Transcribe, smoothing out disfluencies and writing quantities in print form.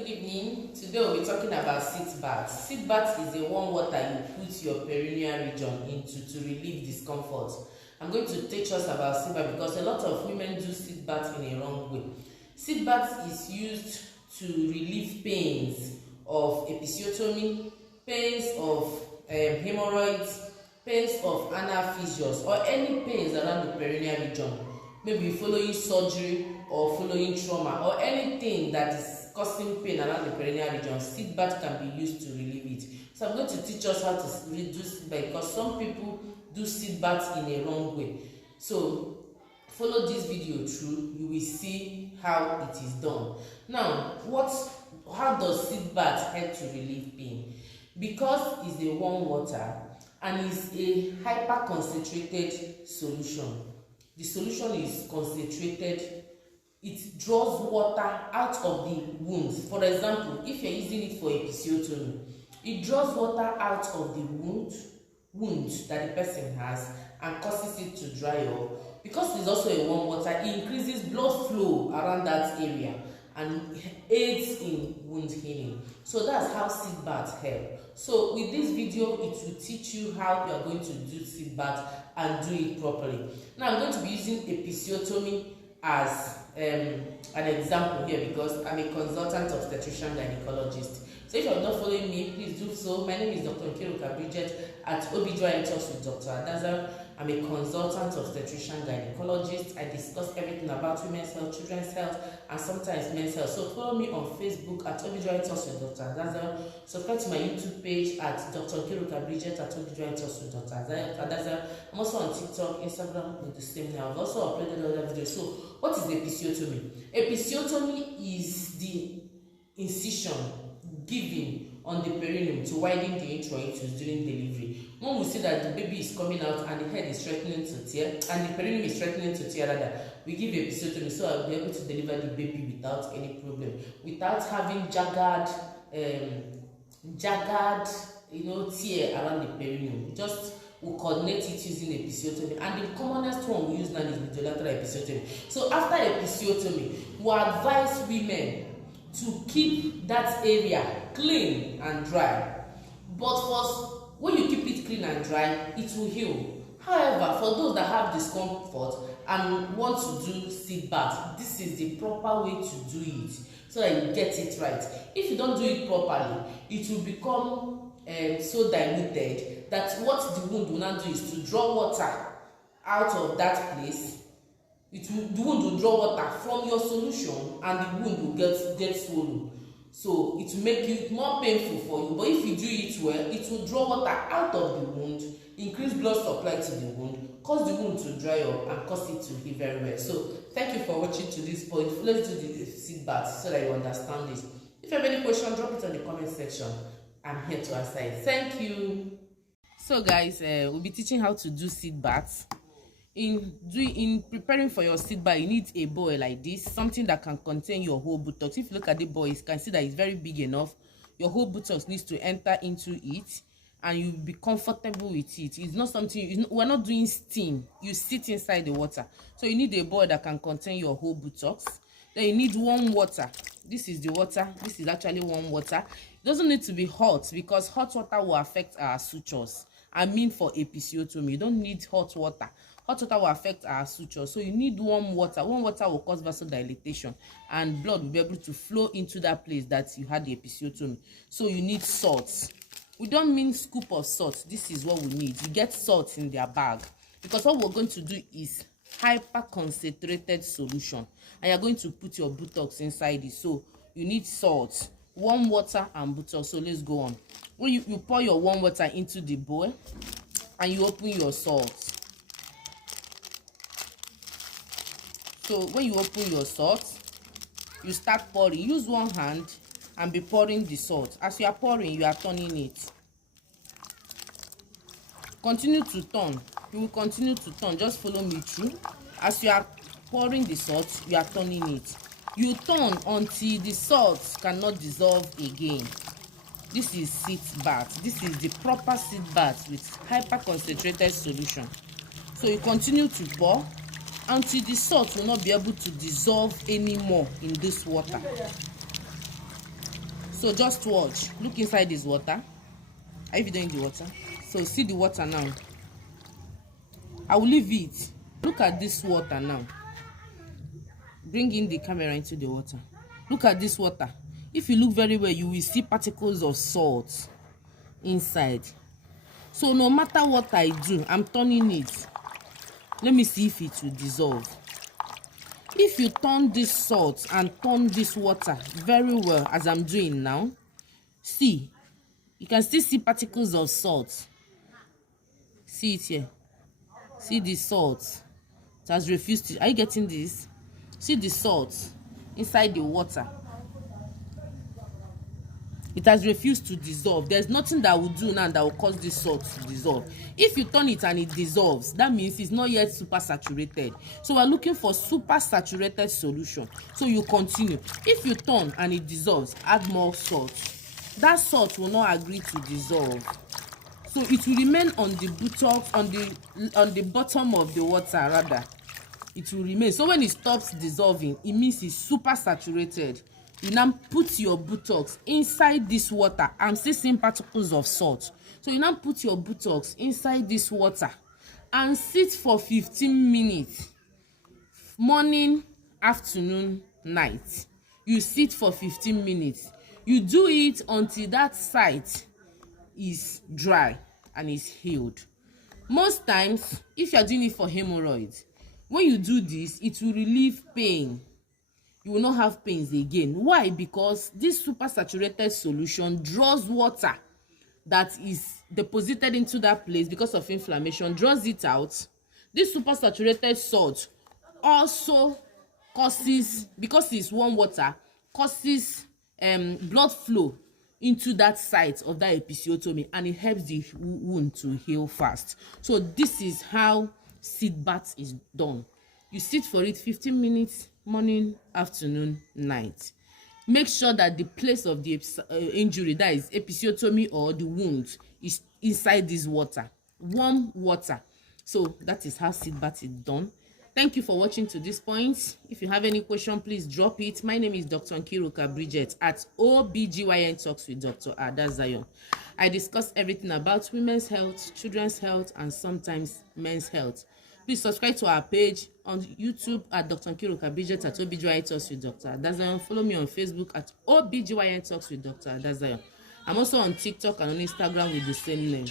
Good evening. Today we'll be talking about Sitz bath. Sitz bath is a warm water you put your perineal region into to relieve discomfort. I'm going to teach us about Sitz bath because a lot of women do Sitz bath in a wrong way. Sitz bath is used to relieve pains of episiotomy, pains of hemorrhoids, pains of anal fissures, or any pains around the perineal region. Maybe following surgery or following trauma or anything that is causing pain around the perineal region. Sitz bath can be used to relieve it. So I'm going to teach us how to do Sitz bath because some people do Sitz bath in a wrong way. So follow this video through, you will see how it is done. Now, how does Sitz bath help to relieve pain? Because it's a warm water and it's a hyper concentrated solution. The solution is concentrated. It draws water out of the wounds. For example, if you're using it for episiotomy, it draws water out of the wound that the person has and causes it to dry up. Because it's also a warm water, it increases blood flow around that area and aids in wound healing. So that's how Sitz bath helps. So with this video, it will teach you how you are going to do Sitz bath and do it properly. Now I'm going to be using episiotomy as an example here because I'm a consultant obstetrician gynecologist. So if you're not following me, please do so. My name is Dr. Talks at Talks-with-Dr-Adazion. I'm a consultant obstetrician gynecologist. I discuss everything about women's health, children's health, and sometimes men's health. So follow me on Facebook at Talks-with-Dr-Adazion. Subscribe to my YouTube page at Dr. at Talks-with-Dr-Adazion. I'm also on TikTok, Instagram with the same name. I've also uploaded other videos. So what is episiotomy? Episiotomy is the incision given on the perineum to widen the introitus during delivery. When we see that the baby is coming out and the head is threatening to tear and the perineum is threatening to tear, rather, we give episiotomy so I'll be able to deliver the baby without any problem, without having jagged tear around the perineum. Just we'll coordinate it using episiotomy, and the commonest one we use now is bilateral episiotomy. So after episiotomy, we advise women to keep that area clean and dry. But first, when you keep it clean and dry, it will heal. However, for those that have discomfort and want to do Sitz bath, this is the proper way to do it so that you get it right. If you don't do it properly, it will become so diluted that what the wound will now do is to draw water out of that place. The wound will draw water from your solution and the wound will get swollen. So it will make it more painful for you. But if you do it well, it will draw water out of the wound, increase blood supply to the wound, cause the wound to dry up and cause it to heal very well. So thank you for watching to this point. Let's do the Sitz bath so that you understand this. If you have any question, drop it on the comment section. I'm here to answer it. Thank you. So guys, we'll be teaching how to do Sitz bath. In preparing for your Sitz bath, you need a bowl like this, something that can contain your whole buttocks. If you look at the bowl, you can see that it's very big enough. Your whole buttocks needs to enter into it and you'll be comfortable with it. It's not something, we're not doing steam. You sit inside the water. So you need a bowl that can contain your whole buttocks. Then you need warm water. This is the water. This is actually warm water. It doesn't need to be hot because hot water will affect our sutures. I mean for episiotomy, you don't need hot water. Hot water will affect our sutures, so you need warm water. Warm water will cause vasodilatation and blood will be able to flow into that place that you had the episiotomy. So you need salt. We don't mean scoop of salt. This is what we need. You get salt in their bag because what we're going to do is hyper concentrated solution and you're going to put your buttocks inside it. So you need salt, warm water and buttocks. So let's go on. When you pour your warm water into the bowl and you open your salt. So when you open your salt, you start pouring. Use one hand and be pouring the salt. As you are pouring, you are turning it. Continue to turn. You will continue to turn. Just follow me through. As you are pouring the salt, you are turning it. You turn until the salt cannot dissolve again. This is Sitz bath. This is the proper Sitz bath with hyper concentrated solution. So you continue to pour until the salt will not be able to dissolve anymore in this water. So just watch. Look inside this water. Are you doing the water? So see the water now. I will leave it. Look at this water now. Bring in the camera into the water. Look at this water. If you look very well, you will see particles of salt inside. So no matter what I do, I'm turning it. Let me see if it will dissolve. If you turn this salt and turn this water very well, as I'm doing now, see, you can still see particles of salt. See it here. See the salt. It has refused to. Are you getting this? See the salt inside the water. It has refused to dissolve. There's nothing that will do now that will cause this salt to dissolve. If you turn it and it dissolves, that means it's not yet super saturated. So we're looking for super saturated solution. So you continue. If you turn and it dissolves, add more salt. That salt will not agree to dissolve. So it will remain on the buttocks, on the bottom of the water rather. It will remain. So when it stops dissolving, it means it's super saturated. You now put your buttocks inside this water. I'm still seeing particles of salt. So you now put your buttocks inside this water and sit for 15 minutes. Morning, afternoon, night. You sit for 15 minutes. You do it until that site is dry and is healed. Most times, if you are doing it for hemorrhoids, when you do this, it will relieve pain. You will not have pains again. Why? Because this super saturated solution draws water that is deposited into that place because of inflammation, draws it out. This super saturated salt also causes, because it's warm water, causes blood flow into that site of that episiotomy, and it helps the wound to heal fast. So this is how Sitz bath is done. You sit for it 15 minutes, morning, afternoon, night. Make sure that the place of the injury, that is episiotomy or the wound, is inside this water, warm water. So that is how Sitz bath is done. Thank you for watching to this point. If you have any question, please drop it. My name is Dr. Nkiruka Bridget at OBGYN Talks with Dr. Adazion. I discuss everything about women's health, children's health, and sometimes men's health. Please subscribe to our page on YouTube at Dr. Nkiruka Bridget at OBGYN Talks with Dr. Adazion. Follow me on Facebook at OBGYN Talks with Dr. Adazion. I'm also on TikTok and on Instagram with the same name.